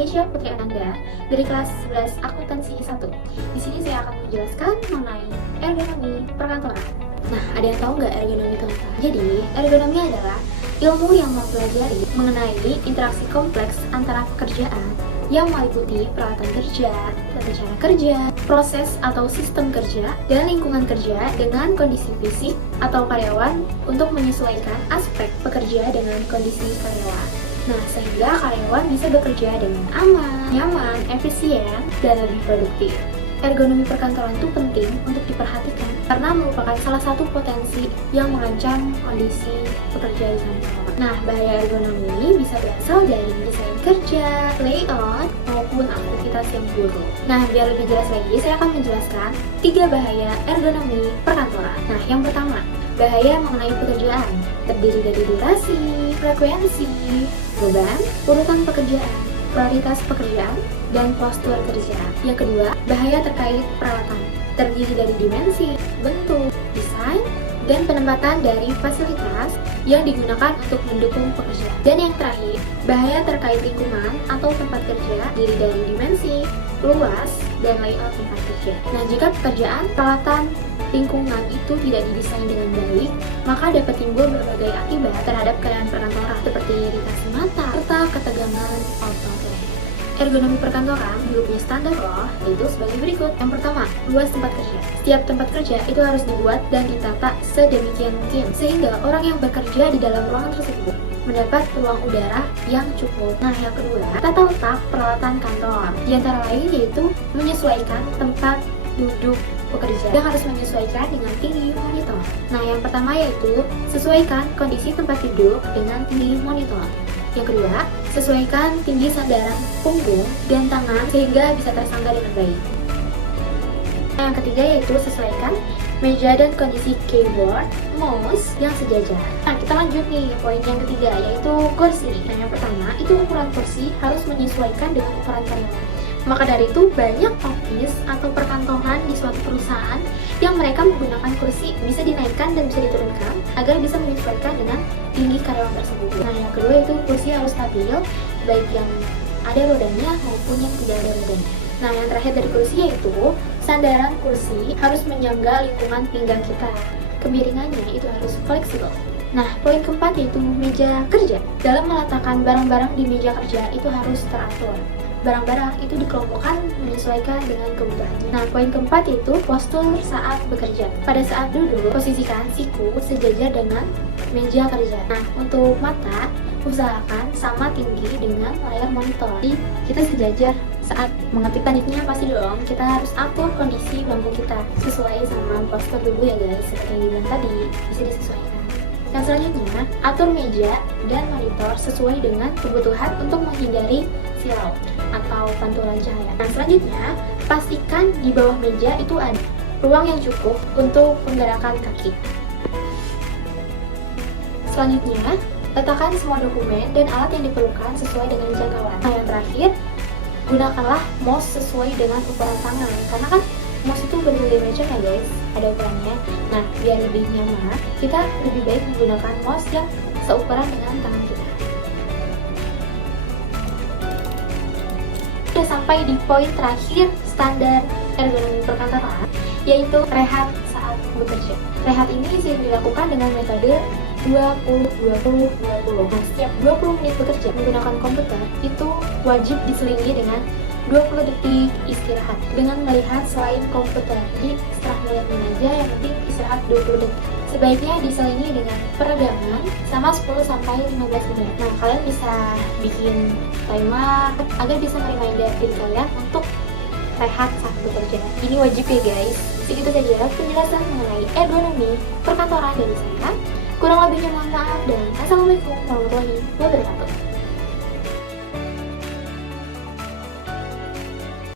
Keisha Putri Ananda dari kelas 11 Akuntansi 1. Di sini saya akan menjelaskan mengenai ergonomi perkantoran. Nah, ada yang tahu nggak ergonomi itu apa? Jadi, ergonomi adalah ilmu yang mempelajari mengenai interaksi kompleks antara pekerjaan yang meliputi peralatan kerja, tata cara kerja, proses atau sistem kerja, dan lingkungan kerja dengan kondisi fisik atau karyawan untuk menyesuaikan aspek pekerja dengan kondisi karyawan. Nah, sehingga karyawan bisa bekerja dengan aman, nyaman, efisien, dan lebih produktif. Ergonomi perkantoran itu penting untuk diperhatikan karena merupakan salah satu potensi yang mengancam kondisi pekerja di kantor. Nah, bahaya ergonomi bisa berasal dari desain kerja, layout, maupun aktivitas yang buruk. Nah, biar lebih jelas lagi, saya akan menjelaskan 3 bahaya ergonomi perkantoran. Nah, yang pertama, bahaya mengenai pekerjaan, terdiri dari durasi, frekuensi, beban, urutan pekerjaan, prioritas pekerjaan, dan postur kerja. Yang kedua, bahaya terkait peralatan, terdiri dari dimensi, bentuk, desain, dan penempatan dari fasilitas yang digunakan untuk mendukung pekerjaan. Dan yang terakhir, bahaya terkait lingkungan atau tempat kerja, terdiri dari dimensi, luas, dan layout tempat kerja. Nah, jika pekerjaan, peralatan, lingkungan itu tidak didesain dengan baik, maka dapat timbul berbagai akibat terhadap karyawan perkantoran seperti iritasi mata serta ketegangan otot. Ergonomi perkantoran juga punya standar loh, yaitu sebagai berikut. Yang pertama, luas tempat kerja. Setiap tempat kerja itu harus dibuat dan ditata sedemikian mungkin sehingga orang yang bekerja di dalam ruangan tersebut mendapat ruang udara yang cukup. Nah, yang kedua, tata letak peralatan kantor. Di antara lain yaitu menyesuaikan tempat duduk pekerja yang harus menyesuaikan dengan tinggi monitor. Nah, yang pertama yaitu sesuaikan kondisi tempat duduk dengan tinggi monitor. Yang kedua, sesuaikan tinggi sandaran punggung dan tangan sehingga bisa tersangga dengan baik. Nah, yang ketiga yaitu sesuaikan meja dan kondisi keyboard, mouse yang sejajar. Nah, kita lanjut nih poin yang ketiga yaitu kursi. Nah, yang pertama itu ukuran kursi harus menyesuaikan dengan ukuran karyawan. Maka dari itu banyak office atau perkantoran di suatu perusahaan yang mereka menggunakan kursi bisa dinaikkan dan bisa diturunkan agar bisa menyesuaikan dengan tinggi karyawan tersebut. Nah, yang kedua itu kursi harus stabil, baik yang ada rodanya maupun yang tidak ada rodanya. Nah, yang terakhir dari kursi yaitu sandaran kursi harus menyangga lingkungan pinggang kita. Kemiringannya itu harus fleksibel. Nah, poin keempat yaitu meja kerja. Dalam meletakkan barang-barang di meja kerja itu harus teratur. Barang-barang itu dikelompokkan menyesuaikan dengan kebutuhannya. Nah, poin keempat yaitu postur saat bekerja. Pada saat duduk, posisikan siku sejajar dengan meja kerja. Nah, untuk mata, usahakan sama tinggi dengan layar monitor. Jadi, kita sejajar saat mengetik. Tekniknya pasti dong, kita harus atur kondisi bangku kita sesuai sama postur tubuh ya guys. Seperti yang dibilang tadi, bisa disesuaikan. Dan selanjutnya, atur meja dan monitor sesuai dengan kebutuhan untuk menghindari silau atau pantulan cahaya. Nah, selanjutnya, pastikan di bawah meja itu ada ruang yang cukup untuk penggerakan kaki. Selanjutnya, letakkan semua dokumen dan alat yang diperlukan sesuai dengan jangkauan. Nah, yang terakhir, gunakanlah mouse sesuai dengan ukuran tangan, karena kan mouse itu berbagai macam ya guys, ada ukurannya. Nah, biar lebih nyaman, kita lebih baik menggunakan mouse yang seukuran dengan tangan kita. Sudah sampai di poin terakhir standar ergonomi perkantoran, yaitu rehat saat bekerja. Rehat ini bisa dilakukan dengan metode 20-20-20. Nah, setiap 20 menit bekerja menggunakan komputer itu wajib diselingi dengan 20 detik istirahat dengan melihat selain komputer. Jadi setelah melihat aja, yang penting istirahat 20 detik. Sebaiknya diselingi dengan peregangan sama 10-15 menit. Nah, kalian bisa bikin timer agar bisa mereminder diri kalian untuk rehat saat bekerja. Ini wajib ya guys. Segitu saja penjelasan mengenai ergonomi perkantoran dari saya. Kurang lebihnya mohon maaf dan assalamualaikum warahmatullahi wabarakatuh.